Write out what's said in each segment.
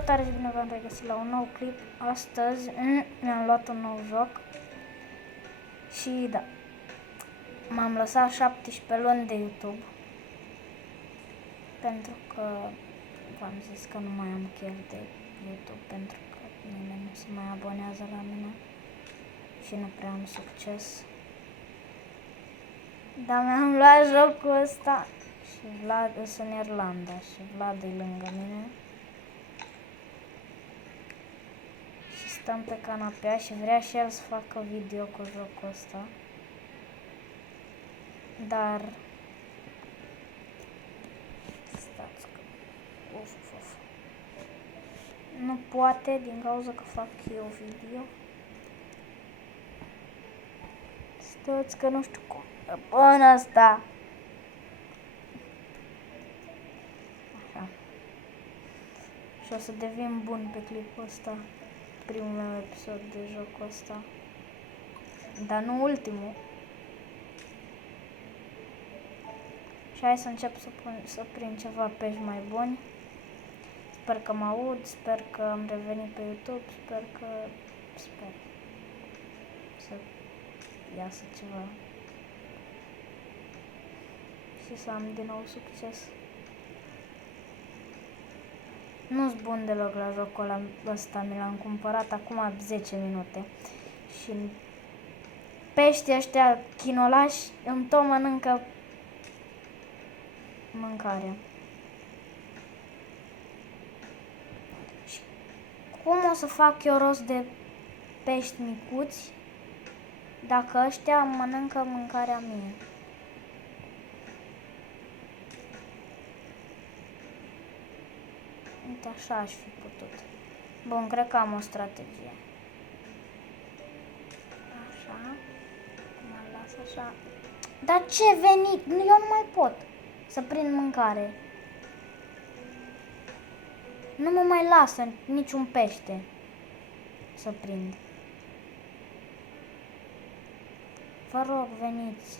Salutare și bine v-am regăsit la un nou clip. Astăzi mi-am luat un nou joc și da, m-am lăsat 17 luni de YouTube pentru că v-am zis că nu mai am chef de YouTube pentru că nimeni nu se mai abonează la mine și nu prea am succes. Dar mi-am luat jocul ăsta și Vlad sunt în Irlanda și Vlad e lângă mine. Și stăm pe canapea și vrea și el să facă video cu jocul ăsta. Dar stați că of. Nu poate din cauza că fac eu video. Stați că nu știu cum. Bun asta. Așa. Și o să devin bun pe clipul ăsta. Primul meu episod de jocul ăsta. Dar nu ultimul. Și hai să încep să prind ceva pești mai buni. Sper că mă aud, sper că am revenit pe YouTube, sper să iasă ceva. Și să am din nou succes. Nu-s bun deloc la jocul ăsta, mi l-am cumpărat acum 10 minute. Și peștii ăștia chinolași îmi tot mănâncă mâncare. Și cum o să fac eu rost de pești micuți dacă ăștia mănâncă mâncarea mie? Uite, așa aș fi putut. Bun, cred că am o strategie. Așa. Mă las așa. Dar ce venit? Eu nu mai pot să prind mâncare. Nu mă mai lasă niciun pește să prind. Vă rog, veniți.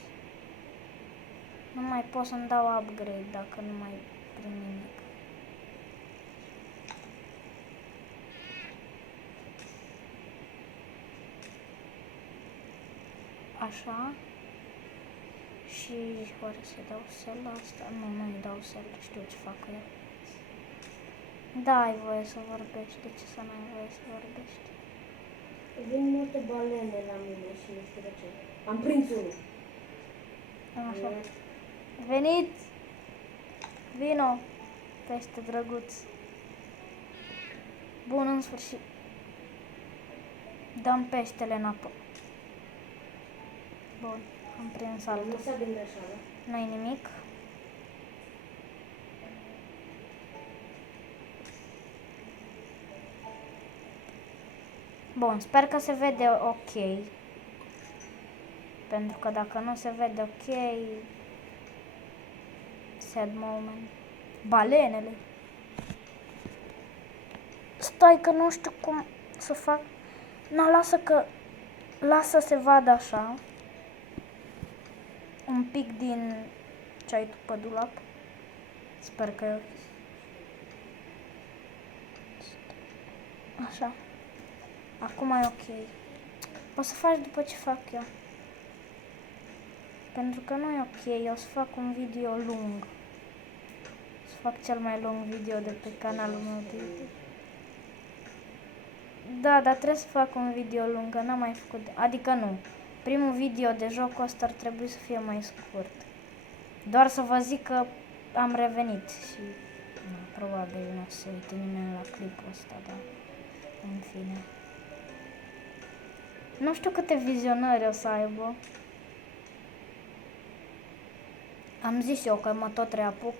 Nu mai pot să-mi dau upgrade dacă nu mai prind nimic. Așa. Și oare să dau sel la asta? Nu-i dau sel, știu ce fac eu. Da, ai voie să vorbești, de ce să n-ai voie să vorbești? Vin multe balene la mine și nu știu de ce. Am prins unul. Așa. Veniți! Vino! Pește drăguț. Bun, în sfârșit. Dăm peștele în apă. Bun, am prins altul. Am lăsat din greșeală. Nu-i nimic. Bun, sper că se vede ok. Pentru că dacă nu se vede ok, sad moment. Balenele. Stai că nu știu cum să fac. Na, lasă să se vadă așa. Un pic din ce ai tu pe dulap. Sper că e ok. Așa. Acum e ok. O să faci după ce fac eu. Pentru că nu e ok, eu o să fac un video lung. O să fac cel mai lung video de pe canalul meu de YouTube. Da, dar trebuie să fac un video lung, că n-am mai făcut. Adică nu. Primul video de jocul ăsta ar trebui să fie mai scurt. Doar să vă zic că am revenit și probabil nu o să se uite nimeni la clipul ăsta, dar în fine. Nu știu câte vizionări o să aibă. Am zis eu că mă tot reapuc.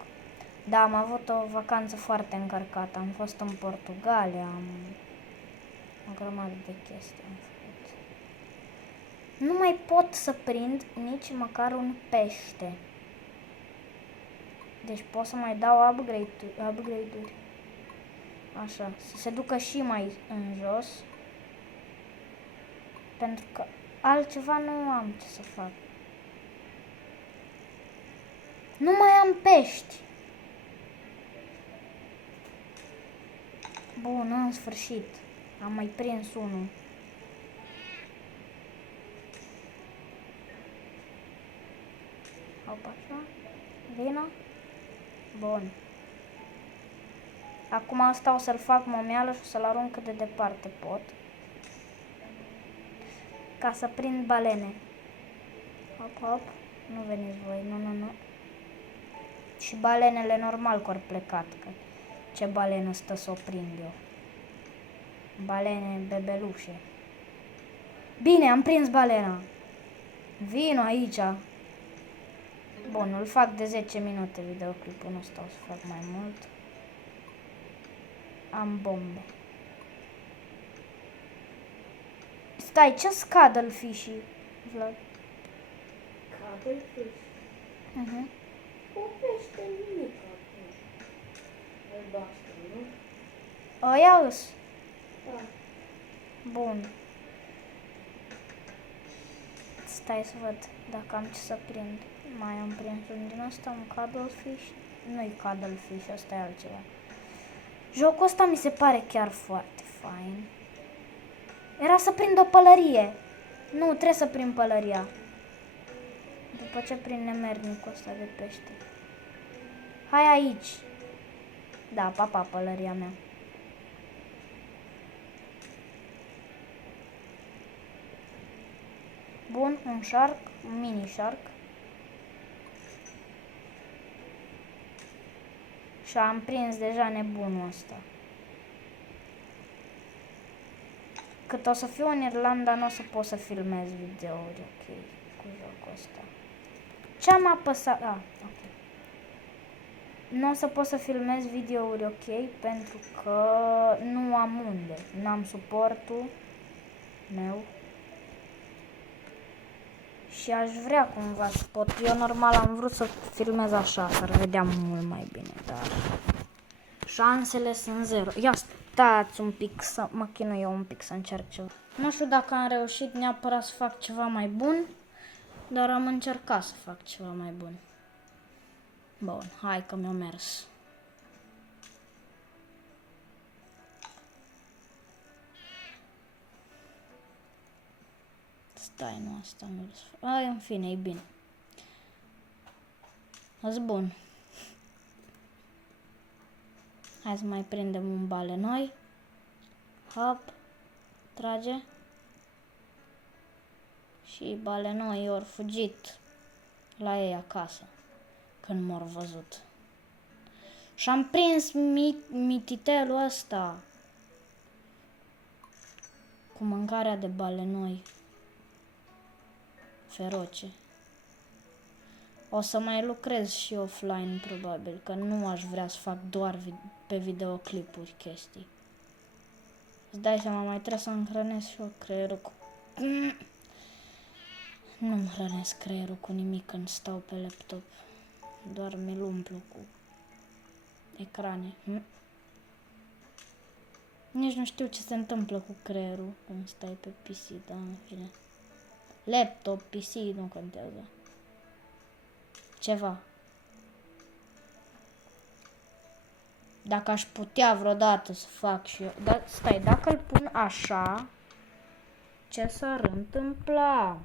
Da, am avut o vacanță foarte încărcată. Am fost în Portugalia, am o grămadă de chestii am făcut. Nu mai pot să prind nici măcar un pește. Deci pot să mai dau upgrade-uri. Așa, să se ducă și mai în jos. Pentru că altceva nu am ce să fac. Nu mai am pești. Bun, în sfârșit. Am mai prins unul. Hop, așa. Vino. Bun. Acum asta o să-l fac momeală și o să-l arunc cât de departe pot. Ca să prind balene. Hop, hop. Nu veniți voi, nu. Și balenele normal că au plecat. Că ce balenă stă să o prind eu? Balene bebelușe. Bine, am prins balena. Vino aici. Bun, îl fac de 10 minute videoclipul, nu stau să fac mai mult. Am bombe. Stai, ce scadă-l fișii, Vlad? Cuttlefish. O pește mic acum. Albastru, nu? Ăia îs. Da. Bun. Stai să văd dacă am ce să prind. Mai am prins un din ăsta, un cuttlefish. Nu-i cuttlefish, ăsta e altceva. Jocul ăsta mi se pare chiar foarte fain. Era să prind o pălărie. Nu, trebuie să prind pălăria. După ce prind nemernicul ăsta de pește. Hai aici. Da, papa, pălăria mea. Bun, un shark, un mini shark. Și am prins deja nebunul ăsta. Cât o să fiu în Irlanda, nu o să pot să filmez videouri, ok, cu jocul ăsta. Ce-am apăsat? Ok. Nu o să pot să filmez videouri, ok, pentru că nu am unde. N-am suportul meu. Și aș vrea cumva să pot. Eu normal am vrut să filmez așa, s-ar vedea mult mai bine, dar șansele sunt zero. Ia stați un pic să mă chinui eu un pic să încerc ceva. Nu știu dacă am reușit neapărat să fac ceva mai bun, dar am încercat să fac ceva mai bun. Bun, hai că mi-a mers. Stai, nu, asta nu vreau. Ai, în fine, e bine. Azi bun. Hai să mai prindem un bale noi. Hop. Trage. Și bale noi ori fugit la ei acasă. Când m-au văzut. Și am prins mititelul ăsta. Cu mâncarea de bale noi. Feroce. O să mai lucrez și offline, probabil, că nu aș vrea să fac doar pe videoclipuri chestii. Îți dai seama, mai trebuie să-mi hrănesc și eu creierul cu... Nu-mi hrănesc creierul cu nimic când stau pe laptop. Doar mi-l umplu cu ecrane. Nici nu știu ce se întâmplă cu creierul când stai pe PC, dar în fine. Laptop, PC, nu contează. Ceva. Dacă aș putea vreodată să fac și eu... Dar stai, dacă îl pun așa, ce s-ar întâmpla?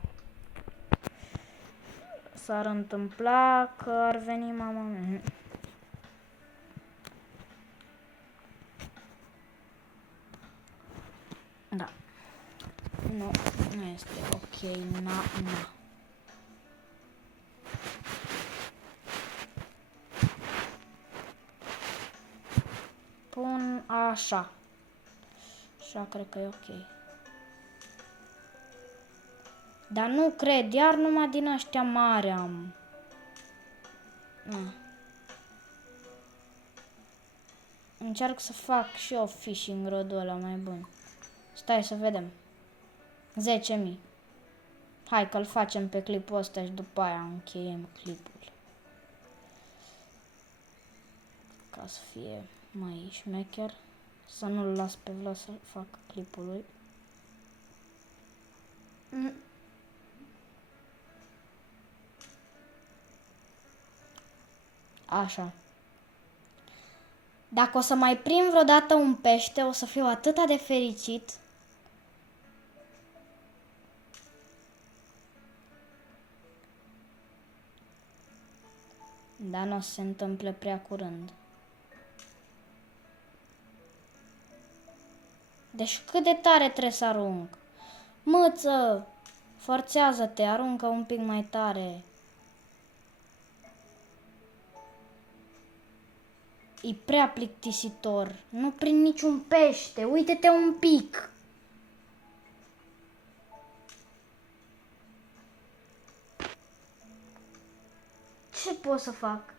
S-ar întâmpla că ar veni mama mea. Da. Nu, nu este ok, na. Pun așa. Așa cred că e ok. Dar nu cred, iar numai din ăștia mari am. Încerc să fac și eu fishing rod-ul ăla mai bun. Stai să vedem. 10.000. Hai că-l facem pe clipul ăsta și după aia încheiem clipul. Ca să fie mai șmecher. Să nu-l las pe Vlad să fac clipul lui. Așa. Dacă o să mai prind vreodată un pește, o să fiu atât de fericit. Dar nu o să se întâmple prea curând. Deci cât de tare trebuie să arunc? Mâță! Forțează-te, aruncă un pic mai tare. E prea plictisitor. Nu prind niciun pește. Uite-te un pic. Ce pot să fac?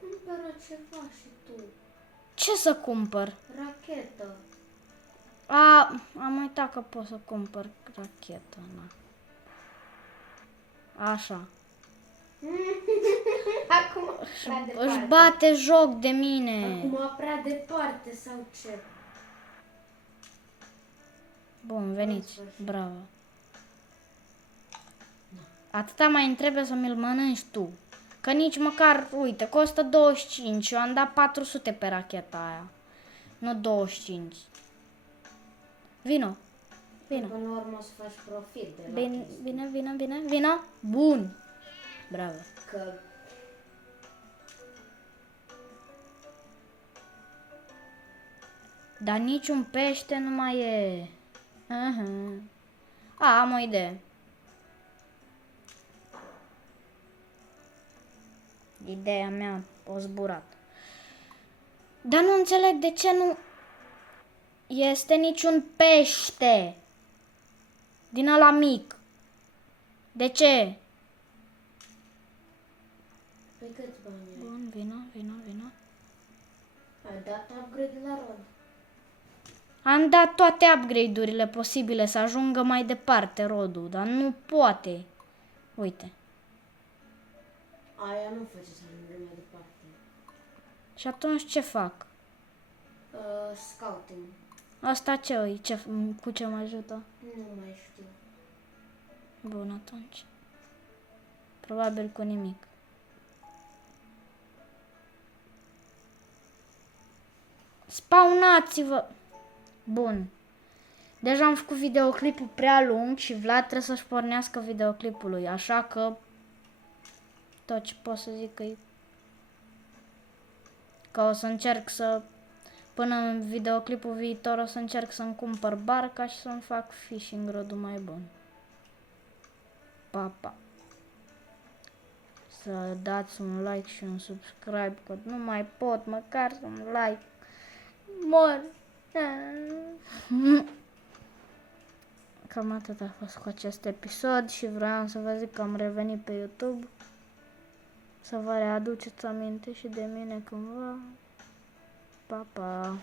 Cumpără ceva și tu. Ce să cumpăr? Rachetă. Am uitat că pot să cumpăr rachetă. Na. Așa. Acum prea departe. Își bate joc de mine. Acum prea departe sau ce? Bun, veniți. Bravo. Atâta mai îmi trebuie să mi-l mănânci tu. Că nici măcar, uite, costă 25. Eu am dat 400 pe racheta aia. Nu 25. Vino. Vino. Până la urmă o să faci profit de la chestii. Vino. Bun. Bravo. Că Dar niciun pește nu mai e. Am o idee. Ideea mea a zburat. Dar nu înțeleg de ce nu este niciun pește din ăla mic. De ce? pe câți bani ai? Bun, vino. Ai dat upgrade la rod. Am dat toate upgrade-urile posibile să ajungă mai departe rodul, dar nu poate. Uite. Aia nu face să ajungem mai departe. Și atunci ce fac? Scouting. Asta ce, cu ce mă ajută? Nu mai știu. Bun, atunci. Probabil cu nimic. Spawnați-vă! Bun. Deja am făcut videoclipul prea lung și Vlad trebuie să-și pornească videoclipul lui, așa că tot ce pot să zic că o să încerc să, până în videoclipul viitor, o să încerc să-mi cumpăr barca și să-mi fac fishing rod-ul mai bun. Pa! Să dați un like și un subscribe, că nu mai pot, măcar un like. Mor! Cam atât a fost cu acest episod și vreau să vă zic că am revenit pe YouTube. Să vă readuceți aminte și de mine cândva. Pa!